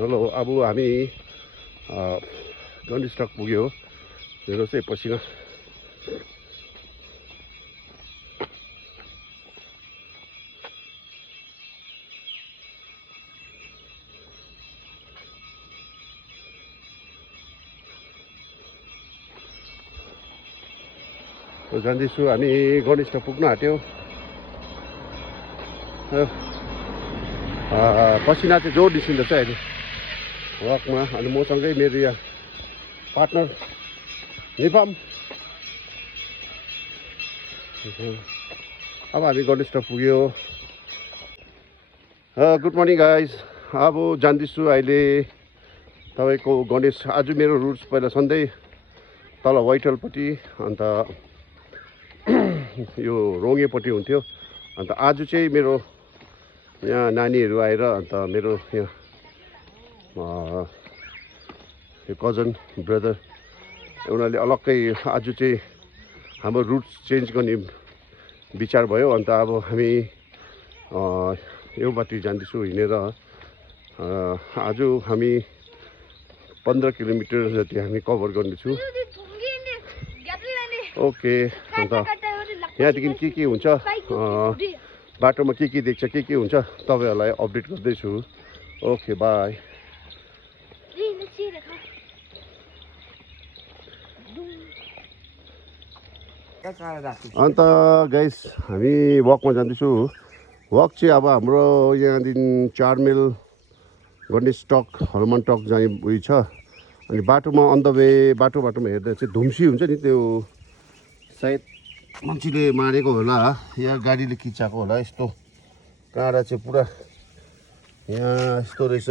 Hello अब हामी Ganesh talk पुग्यो मेरो चाहिँ पसिना जाँदैछु हामी गणेश टक पुग्न आँट्यो पसिना चाहिँ जोड निस्किँदैछ अहिले वकमा अनि मसँगै मेरो यहाँ पार्टनर निपम अब हामी गणेश टक पुग्यो गुड मर्निङ गाइज अब जाँदैछु अहिले तपाईँको गणेश आज मेरो रुट्स पहिला सधैँ तल वाइटलपट्टि अन्त यो रोङ्गेपट्टि हुन्थ्यो अन्त आज चाहिँ मेरो यहाँ नानीहरू आएर अन्त मेरो यहाँ यो कजन ब्रदर उनीहरूले अलग्गै आज चाहिँ हाम्रो रुट्स चेन्ज गर्ने विचार भयो अन्त अब हामी यो बाटो जाँदैछु हिँडेर आज हामी 15 किलोमिटर जति हामी कभर गर्नेछु ओके अन्त यहाँदेखि के हुन्छ बाटोमा के देख्छ के हुन्छ तपाईँहरूलाई अपडेट गर्दैछु ओके बाई अन्त गाइस हामी वकमा जाँदैछु वक चाहिँ अब हाम्रो यहाँदेखि 4 माइल गणेश टक हनुमान टक जाने उयो छ अनि बाटोमा अन द वे बाटोमा हेर्दा चाहिँ धुम्सी हुन्छ नि त्यो सायद मान्छेले मारेको होला या गाडीले खिचाएको होला यस्तो काँडा चाहिँ पुरा यहाँ यस्तो रहेछ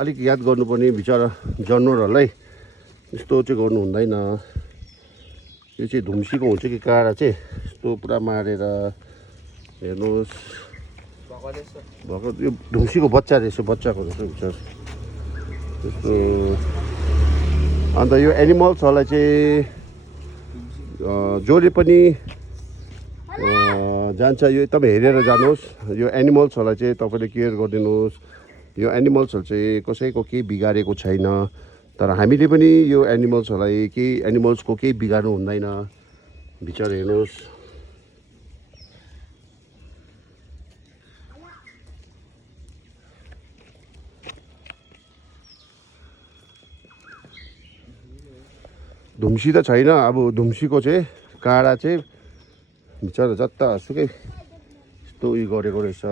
अलिक याद गर्नुपर्ने बिचरा जनावरहरूलाई यस्तो चाहिँ गर्नु हुँदैन यो चाहिँ धुम्सीको हुन्छ कि काँडा चाहिँ यस्तो पुरा मारेर हेर्नुहोस् भएको यो धुम्सीको बच्चा रहेछ बच्चाको रहेछ बिचरा त्यस्तो अन्त यो एनिमल्सहरूलाई चाहिँ जसले पनि जान्छ यो तपाईँ हेरेर जानुहोस् यो एनिमल्सहरूलाई चाहिँ तपाईँले केयर गरिदिनुहोस् यो एनिमल्सहरू चाहिँ कसैको केही बिगारेको छैन तर हामीले पनि यो एनिमल्सहरूलाई एनिमल्सको केही बिगार्नु हुँदैन विचार हेर्नुहोस् धुम्सी त छैन अब धुम्सीको चाहिँ काँडा चाहिँ बिचरा जतासुकै यस्तो उयो गरेको रहेछ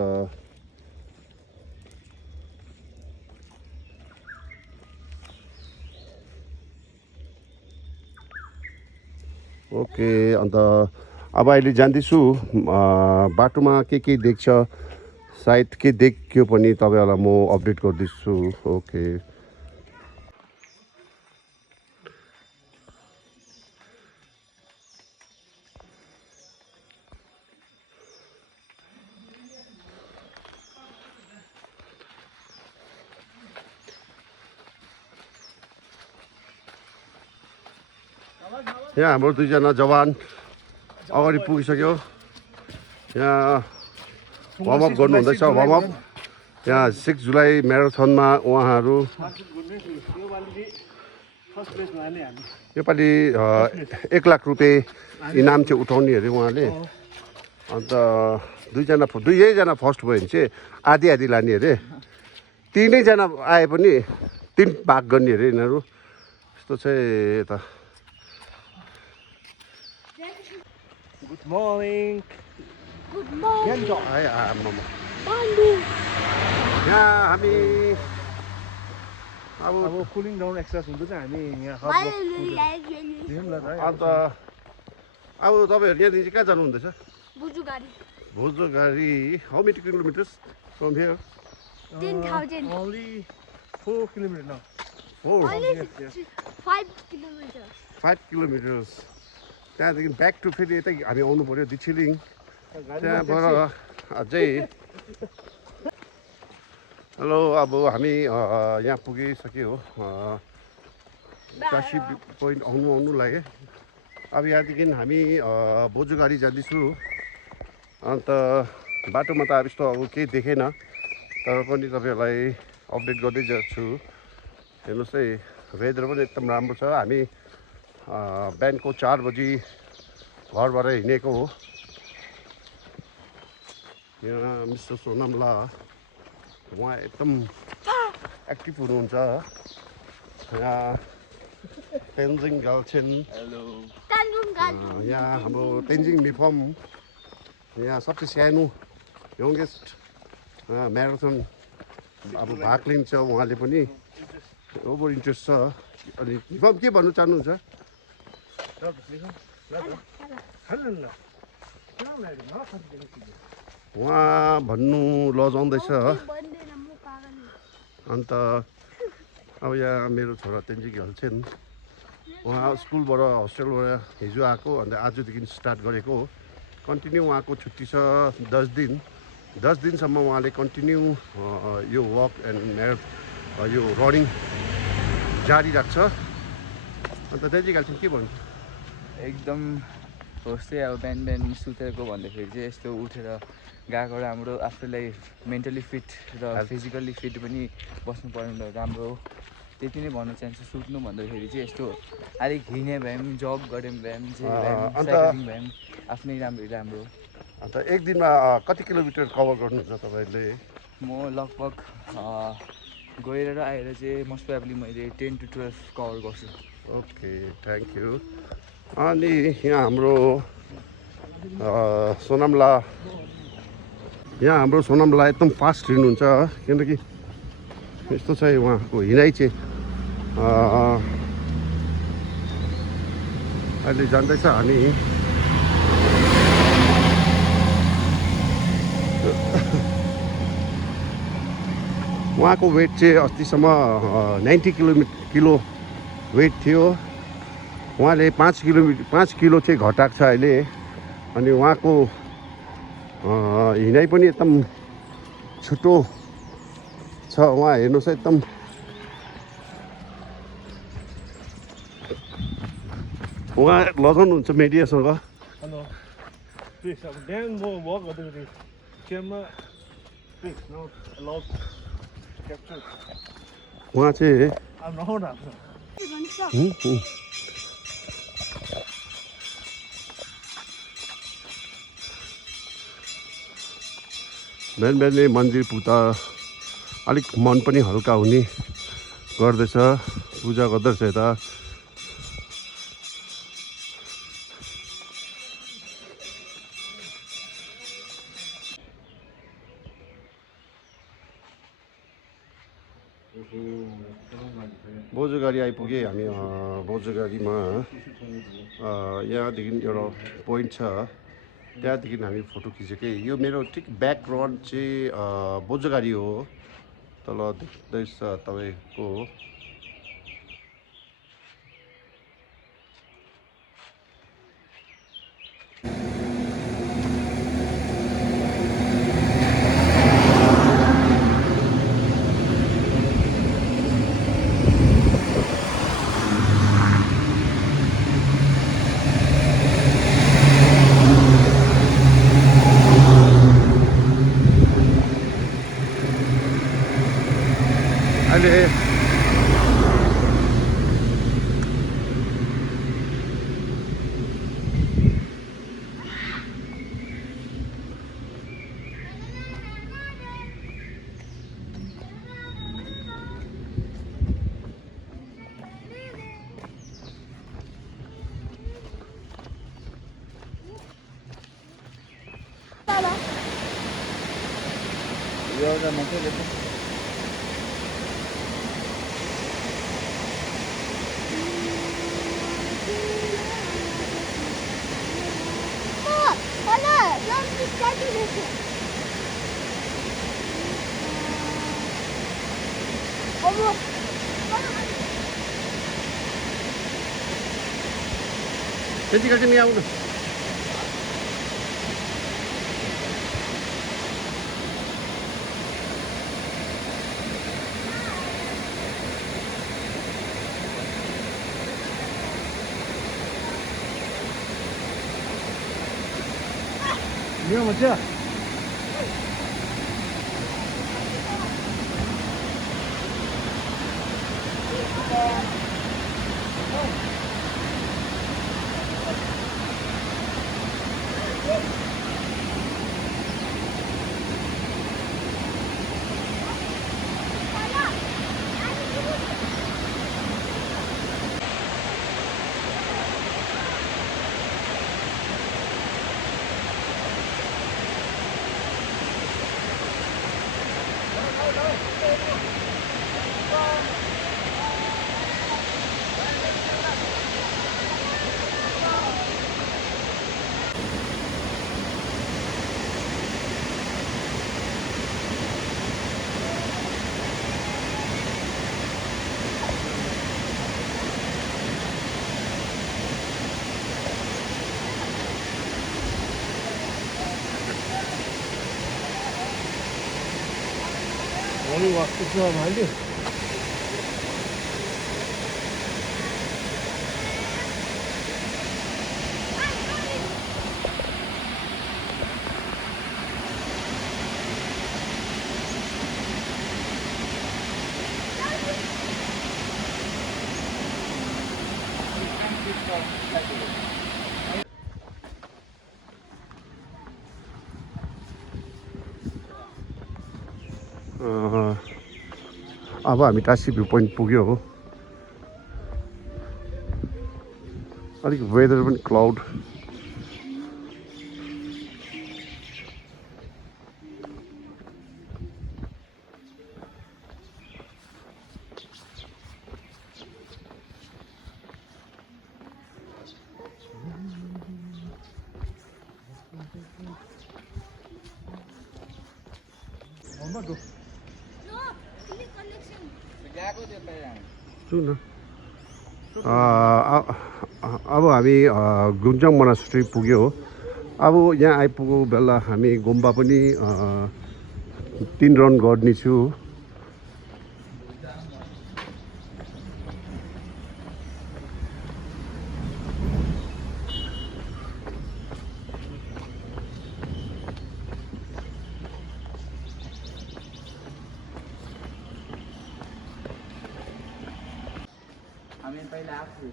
ओके अन्त अब अहिले जाँदैछु बाटोमा के देख्छ सायद के देख्यो पनि तपाईँहरूलाई म अपडेट गर्दैछु ओके यहाँ हाम्रो दुईजना जवान अगाडि पुगिसक्यो यहाँ वार्मअप गर्नुहुँदैछ वार्मअप यहाँ 6 जुलाई म्याराथनमा उहाँहरू योपालि 1 लाख रुपियाँ इनाम चाहिँ उठाउने अरे उहाँले अन्त दुईजना फर्स्ट भयो भने चाहिँ आधी लाने अरे 3 जना आए पनि 3 भाग गर्ने अरे यिनीहरू यस्तो चाहिँ यता Good morning. Good morning. यहाँ हामी अब कुलिङ डाउन एक्सर्साइज हुन्छ चाहिँ हामी यहाँ अन्त अब तपाईँहरू यहाँदेखि कहाँ जानुहुँदैछ भोजोगाडी how many kilometers from here 10,000 only 4 kilometers now. 5 kilometers त्यहाँदेखि ब्याक टु फेरि यतै हामी आउनु पऱ्यो दिछिलिङ त्यहाँबाट अझै हेलो अब हामी यहाँ पुगिसक्यो काशी पोइन्ट आउनु लाग्यो अब यहाँदेखि हामी बोजुगाडी जाँदैछु अन्त बाटोमा त अब यस्तो अब केही देखेन तर पनि तपाईँहरूलाई अपडेट गर्दै जान्छु। हेर्नुहोस् है, वेदर पनि एकदम राम्रो छ। हामी बिहानको 4 बजी घरबाट हिँडेको हो। यहाँ मिस्टर सोनामला उहाँ एकदम एक्टिभ हुनुहुन्छ। यहाँ तेन्जिङ गाल्छेन, यहाँ हाम्रो तेन्जिङ मिफम, यहाँ सबसे सानो यङ्गेस्ट म्याराथन अब भाग लिन्छ उहाँले पनि। ओभर इन्ट्रेस्ट छ। अनि मिफम के भन्नु चाहनुहुन्छ? उहाँ भन्नु लजाउँदैछ। अन्त अब यहाँ मेरो छोरा तेन्जिङ गाल्छेन, उहाँ स्कुलबाट हस्टेलबाट हिजो आएको, अन्त आजदेखि स्टार्ट गरेको। कन्टिन्यू उहाँको छुट्टी छ 10 दिन। 10 दिनसम्म उहाँले कन्टिन्यू यो वक एन्ड यो रनिङ जारी राख्छ। अन्त तेन्जिङ गाल्छेन के भन्नु? एकदम होस् चाहिँ अब बिहान बिहान सुतेको भन्दाखेरि चाहिँ यस्तो उठेर गएको राम्रो, आफूलाई मेन्टली फिट र फिजिकल्ली फिट पनि बस्नु पर्ने राम्रो हो। त्यति नै भन्न चाहन्छु। सुत्नु भन्दाखेरि चाहिँ यस्तो अलिक हिँडे भए पनि, जग गऱ्यो भए पनि, साइक्लिङ भए पनि आफ्नै राम्रो। अन्त एक दिनमा कति किलोमिटर कभर गर्नुहुन्छ तपाईँले? म लगभग गएर र आएर चाहिँ मोस्ट प्रोबेबली मैले 10 to 12 कभर गर्छु। Okay, thank you. अनि यहाँ हाम्रो सोनामला एकदम फास्ट हिँड्नुहुन्छ, किनकि यस्तो छ उहाँको हिँडाइ चाहिँ। अहिले जाँदैछ हामी। उहाँको वेट चाहिँ अस्तिसम्म 90 किलो वेट थियो। उहाँले 5 किलो चाहिँ घटाएको छ अहिले। अनि उहाँको हिँडाइ पनि एकदम छिटो छ। उहाँ हेर्नुहोस् एकदम उहाँ लजाउनुहुन्छ मिडियासँग। हेलो प्लिज, अब बिहान म वक गर्दाखेरि camera please not allowed capture. उहाँ चाहिँ I'm not after. बिहान बिहानै मन्दिर पुग्दा अलिक मन पनि हल्का हुने गर्दैछ। पूजा गर्दैछ यता। बोजुगाडी आइपुगे हामी। बोजुगाडीमा यहाँदेखि एउटा पोइन्ट छ, त्यहाँदेखि हामी फोटो खिचेकै। यो मेरो ठिक ब्याकग्राउन्ड चाहिँ बोजुगाडी हो। तल देख्दैछ तपाईँको। अहिले योगा मात्रै लेख्छ। त्यति गरी नि आउनु। You know what's up? morning walk to the mountain. अब हामी टासी भ्यू पोइन्ट पुग्यो हो अलिक वेदर पनि क्लाउड सुन अब हामी गुन्जङ मोनास्ट्री पुग्यो हो अब यहाँ आइपुगो बेला हामी गुम्बा पनि 3 राउन्ड गर्नेछु हामी पहिला आफू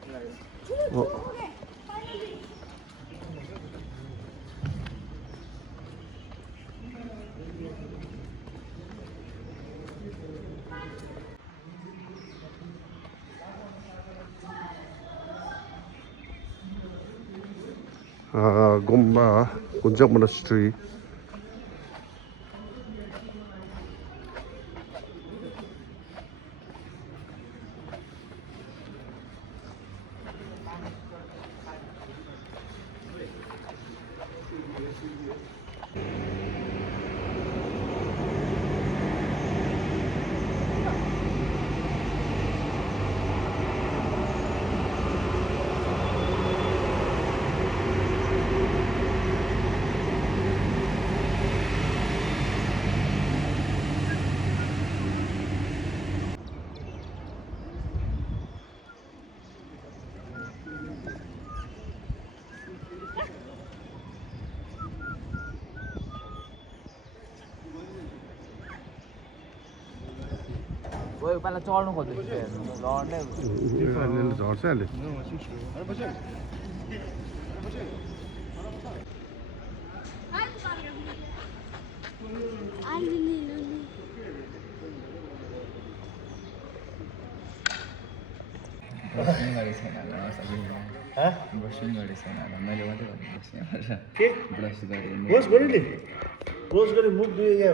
गुम्बा गुन्जङ मोनास्ट्री ओए पहिला चढ्नु खोज्दैछु लड्ने झर्छ अहिले ब्रसिङ गरेको छैन ब्रसिङ गरेको छैन मैले मात्रै के ब्रस गरेँ ब्रस गरे नि ब्रस गरे मुख धुए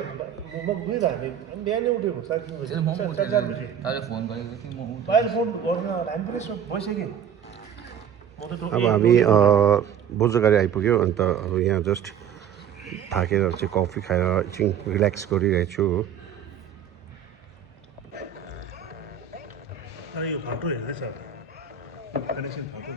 मुख धुइरहेको थिएँ बिहानै उठेको 4 बजे तपाईँले फोन गरेको थिएँ म बाहिर फोन गर्नु हामी पनि यसो भइसक्यो अब हामी बोझगाडी आइपुग्यो अन्त अब यहाँ जस्ट थाकेर चाहिँ कफी खाएर एकछिन रिल्याक्स गरिरहेको छु यो फाटो हेर्दैछ कनेक्सन फाटो